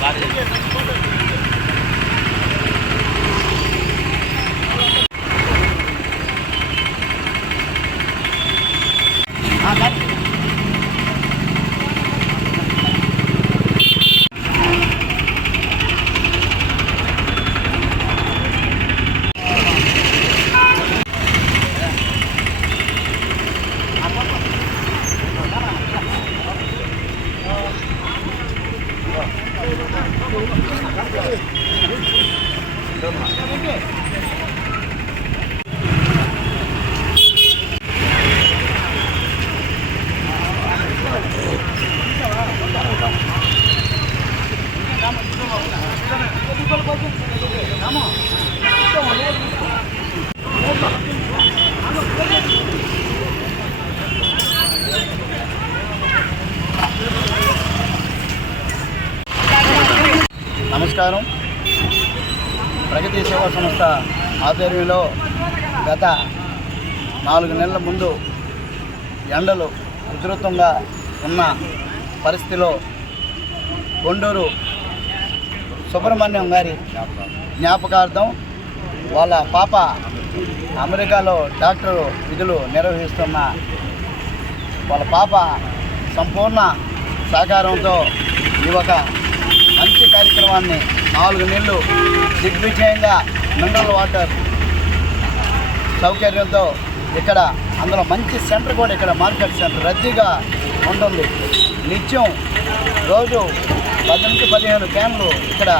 Gracias. నమస్కారం. ప్రగతి సేవా సంస్థ ఆధ్వర్యంలో గత నాలుగు నెలల ముందు ఎండలు ఉధృతంగా ఉన్న పరిస్థితిలో కొండూరు సుబ్రహ్మణ్యం గారి జ్ఞాపకార్థం వాళ్ళ పాప అమెరికాలో డాక్టర్ విధులు నిర్వహిస్తున్న వాళ్ళ పాప సంపూర్ణ సహకారంతో ఈ ఒక కార్యక్రమాన్ని నాలుగు నెలలు దిగ్విజయంగా మినరల్ వాటర్ సౌకర్యంతో ఇక్కడ అందులో మంచి సెంటర్ కూడా ఇక్కడ మార్కెట్ సెంటర్ రద్దీగా ఉంటుంది. నిత్యం రోజు పది నుంచి పదిహేను క్యాన్లు ఇక్కడ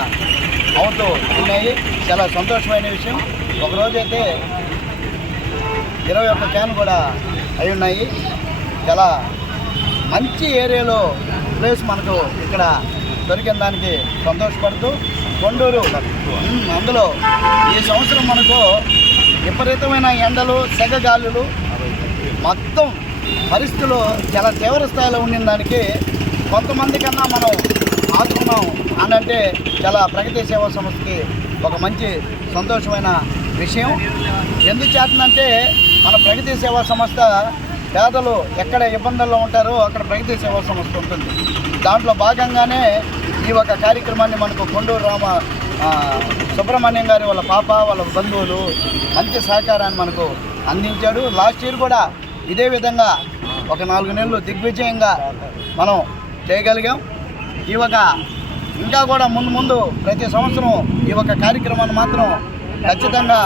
అవుతూ ఉన్నాయి. చాలా సంతోషమైన విషయం. ఒకరోజు అయితే ఇరవై ఒక్క క్యాన్ కూడా అయి ఉన్నాయి. చాలా మంచి ఏరియాలో ప్లేస్ మనకు ఇక్కడ దొరికిన దానికి సంతోషపడుతూ కొండూరు అందులో ఈ సంవత్సరం మనకు విపరీతమైన ఎండలు సెగగాలులు మొత్తం పరిస్థితులు చాలా తీవ్ర స్థాయిలో ఉండిన దానికి కొంతమంది కన్నా మనం ఆదుకున్నాం అని అంటే చాలా ప్రగతి సేవా సంస్థకి ఒక మంచి సంతోషమైన విషయం. ఎందుకు చేతనంటే మన ప్రగతి సేవా సంస్థ పేదలు ఎక్కడ ఇబ్బందుల్లో ఉంటారో అక్కడ ప్రగతి సేవా సంస్థ ఉంటుంది. దాంట్లో భాగంగానే ఈ ఒక కార్యక్రమాన్ని మనకు కొండూరు రామ సుబ్రహ్మణ్యం గారి వాళ్ళ పాప వాళ్ళ బంధువులు మంచి సహకారాన్ని మనకు అందించాడు. లాస్ట్ ఇయర్ కూడా ఇదే విధంగా ఒక నాలుగు నెలలు దిగ్విజయంగా మనం చేయగలిగాం. ఈ ఒక ఇంకా కూడా ముందు ముందు ప్రతి సంవత్సరం ఈ ఒక కార్యక్రమాన్ని మాత్రం ఖచ్చితంగా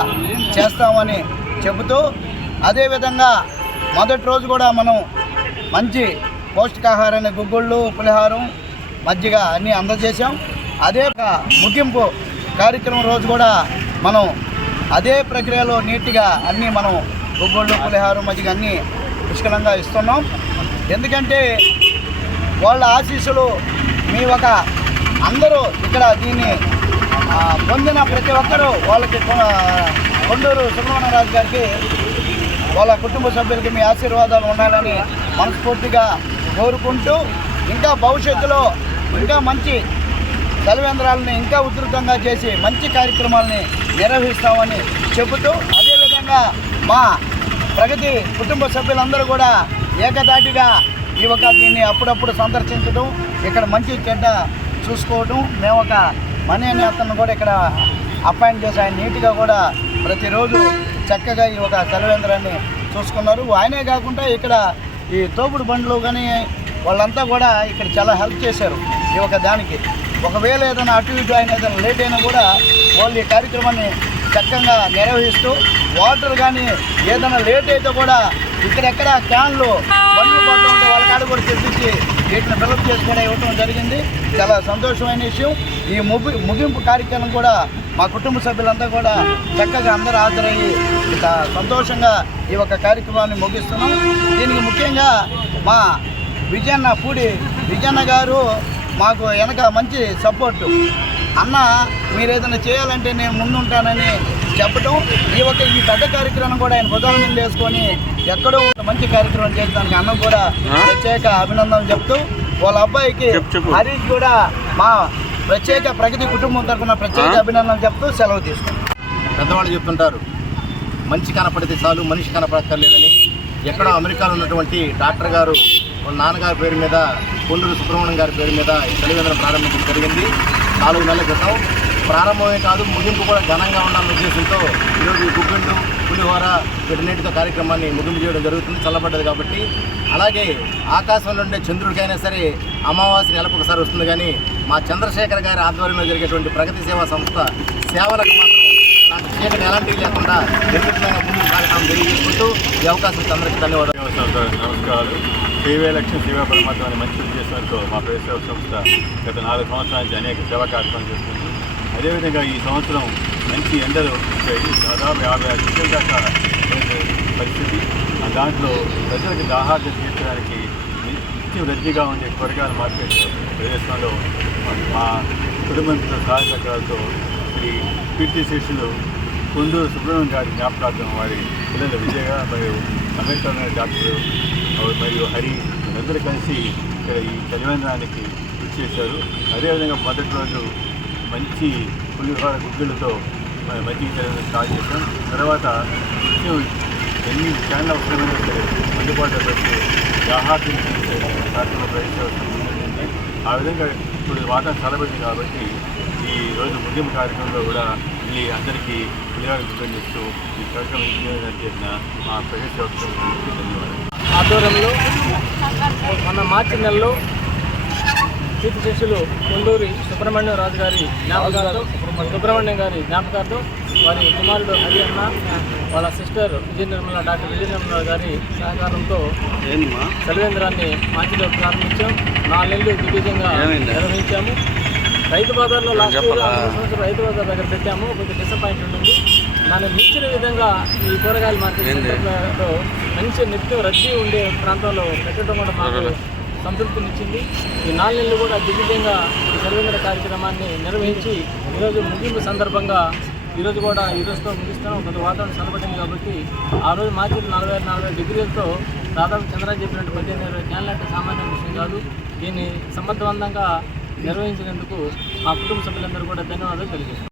చేస్తామని చెబుతూ అదేవిధంగా మొదటి రోజు కూడా మనం మంచి పౌష్టికాహారాన్ని గుగ్గుళ్ళు పులిహారం మజ్జిగ అన్నీ అందజేశాం. అదే ఒక ముగింపు కార్యక్రమం రోజు కూడా మనం అదే ప్రక్రియలో నీట్గా అన్నీ మనం గుగ్గుళ్ళు పులిహారం మజ్జిగ అన్నీ పుష్కలంగా ఇస్తున్నాం. ఎందుకంటే వాళ్ళ ఆశీస్సులు మీ ఒక అందరూ ఇక్కడ దీన్ని పొందిన ప్రతి ఒక్కరూ వాళ్ళకి కొండూరు సుబ్రహ్మణ్యరాజు గారికి వాళ్ళ కుటుంబ సభ్యులకి మీ ఆశీర్వాదాలు ఉండాలని మనస్ఫూర్తిగా కోరుకుంటూ ఇంకా భవిష్యత్తులో ఇంకా మంచి సెలవేంద్రాలని ఇంకా ఉధృతంగా చేసి మంచి కార్యక్రమాలని నిర్వహిస్తామని చెబుతూ అదేవిధంగా మా ప్రగతి కుటుంబ సభ్యులందరూ కూడా ఏకదాటిగా ఈ ఒక దీన్ని అప్పుడప్పుడు సందర్శించడం ఇక్కడ మంచి చెడ్డ చూసుకోవడం మేము ఒక మనీ అనే అతను కూడా ఇక్కడ అపాయింట్ చేసి ఆయన నీట్గా కూడా ప్రతిరోజు చక్కగా ఈ ఒక సెలవేంద్రాన్ని చూసుకున్నారు. ఆయనే కాకుండా ఇక్కడ ఈ తోపుడు బండ్లు కానీ వాళ్ళంతా కూడా ఇక్కడ చాలా హెల్ప్ చేశారు. ఈ ఒక దానికి ఒకవేళ ఏదైనా అటు ఇటు అయినా ఏదైనా లేట్ అయినా కూడా వాళ్ళు ఈ కార్యక్రమాన్ని చక్కగా నిర్వహిస్తూ వాటర్ కానీ ఏదైనా లేట్ అయితే కూడా ఇక్కడెక్కడ క్యాన్లు బండ్లు పోతూ ఉంటే వాళ్ళ కాడ కూడా తెప్పించి వీటిని ఫిలప్ చేసి కూడా ఇవ్వటం జరిగింది. చాలా సంతోషమైన విషయం. ఈ ముగి ముగింపు కార్యక్రమం కూడా మా కుటుంబ సభ్యులంతా కూడా చక్కగా అందరూ హాజరయ్యి సంతోషంగా ఈ యొక్క కార్యక్రమాన్ని ముగిస్తున్నాం. దీనికి ముఖ్యంగా మా విజయన్న పూడి విజయన్న గారు మాకు వెనక మంచి సపోర్టు అన్న మీరు ఏదైనా చేయాలంటే నేను ముందుంటానని చెప్పడం ఈ ఒక ఈ పెద్ద కార్యక్రమం కూడా ఆయన మీద వేసుకొని ఎక్కడో ఉన్న మంచి కార్యక్రమం చేయడానికి అన్న కూడా ప్రత్యేక అభినందనలు చెప్తూ వాళ్ళ అబ్బాయికి. హరీష్ కూడా మా ప్రత్యేక ప్రగతి కుటుంబం తరఫున ప్రత్యేక అభినందనలు చెప్తూ సెలవు తీసుకుంటాం. పెద్దవాళ్ళు చెప్తుంటారు మనిషి కనపడితే చాలు మనిషి కనపడక్కర్లేదని. ఎక్కడో అమెరికాలో ఉన్నటువంటి డాక్టర్ గారు వాళ్ళ నాన్నగారి పేరు మీద కొండూరు సుబ్రహ్మణ్యం గారి పేరు మీద ఈ చలివేంద్రం ప్రారంభించడం జరిగింది. నాలుగు నెలల క్రితం ప్రారంభమే కాదు ముగింపు కూడా ఘనంగా ఉండాలన్న ఉద్దేశంతో ఈరోజు ఈ గుగ్గిండు పులిహోర వీటన్నిటితో కార్యక్రమాన్ని ముగింపు చేయడం జరుగుతుంది చల్లబడ్డది కాబట్టి. అలాగే ఆకాశంలో ఉండే చంద్రుడికైనా సరే అమావాస్య నెలకు ఒకసారి వస్తుంది కానీ మా చంద్రశేఖర్ గారి ఆధ్వర్యంలో జరిగేటువంటి ప్రగతి సేవా సంస్థ సేవలకు మాత్రం నాకు ఎలాంటివి లేకుండా నిర్విఘ్నంగా ముందుకు కార్యక్రమం తెలియజేసుకుంటూ ఈ అవకాశం అందరికీ ధన్యవాదాలు. నమస్కారం సేవే లక్ష్యం సేవా పరమాత్మ అనే మంచి ఉద్దేశంతో మా ప్రదేశ సంస్థ గత నాలుగు సంవత్సరాల నుంచి అనేక సేవా కార్యక్రమాలు చేస్తుంది. అదేవిధంగా ఈ సంవత్సరం మంచి ఎండలు వచ్చాయి. దాదాపు యాభై ఆరు లక్షల దాకా పరిస్థితి. దాంట్లో ప్రజలకు దాహార్జన తీర్చడానికి నిత్యం రద్దీగా ఉండే కూరగాయల మార్కెట్ ప్రదేశంలో మా- కుటుంబంతో సహాయ సహకారాలతో శ్రీ కీర్తి శిష్యులు కొండూరు సుబ్రహ్మణ్యం గారి జ్ఞాపకార్థం వారి పిల్లల విజయ మరియు అంబేద్కర్ డాక్టర్ మరియు హరి అందరూ కలిసి ఇక్కడ ఈ కళ్యాణానికి ఇచ్చేశారు చేశారు అదేవిధంగా మొదటి రోజు మంచి పులిహోర గుడ్డులతో మంచి మజ్జిగ స్టార్ట్ చేశాం. తర్వాత నిత్యం ఎన్ని క్యాన్లు అవసరమైనా సరే అందుబాటులో పెట్టి ఆహారం కార్యక్రమం ప్రవేశించవలసింది ఆ విధంగా ఇప్పుడు వాతావరణం చల్లబడింది కాబట్టి ఈ రోజు ముగింపు కార్యక్రమంలో కూడా ఈ అందరికీ పులిహోర గుగ్గిళ్ళు ఇస్తూ ఈ కార్యక్రమం ఇంజనీరింగ్ చేసిన మా ప్రజల ధన్యవాదాలు. ఆధ్వర్యంలో మన మార్చి నెలలో కీర్తి శిష్యులు కొండూరి సుబ్రహ్మణ్యం రాజు గారి జ్ఞాపకార్థం సుబ్రహ్మణ్యం గారి జ్ఞాపకార్థం వారి కుమారుడు హరి అన్న వాళ్ళ సిస్టర్ విజయ నిర్మల డాక్టర్ విజయ నిర్మల గారి సహకారంతో చలివేంద్రాన్ని మార్చిలో ప్రారంభించాం. నాలుగు నెలలు దిగ్విజయంగా నిర్వహించాము. రైతు బజార్లో లాస్ట్ రైతు బజార్ దగ్గర పెట్టాము. కొంచెం డిసప్పాయింట్ ఉంది. దాన్ని మించిన విధంగా ఈ కూరగాయల మార్కెట్ మంచి నిత్యం రద్దీ ఉండే ప్రాంతంలో పెట్టడం కూడా మాకు సంతృప్తినిచ్చింది ఈ నాలుగు నెలలు కూడా దిగ్విజయంగా ఈ చలివేంద్ర కార్యక్రమాన్ని నిర్వహించి ఈరోజు ముగింపు సందర్భంగా ఈరోజు కూడా ఈ రోజుతో ముగిస్తున్నాం. కొంత వాతావరణం చల్లబడింది కాబట్టి ఆ రోజు మార్చి నలభై నలభై డిగ్రీలతో దాదాపు చంద్రరాజు చెప్పినట్టు పదిహేను ఇరవై క్యాన్లు అంటే సామాన్య విషయం కాదు. దీన్ని సమర్థవంతంగా నిర్వహించినందుకు మా కుటుంబ సభ్యులందరూ కూడా ధన్యవాదాలు తెలియజేస్తున్నాం.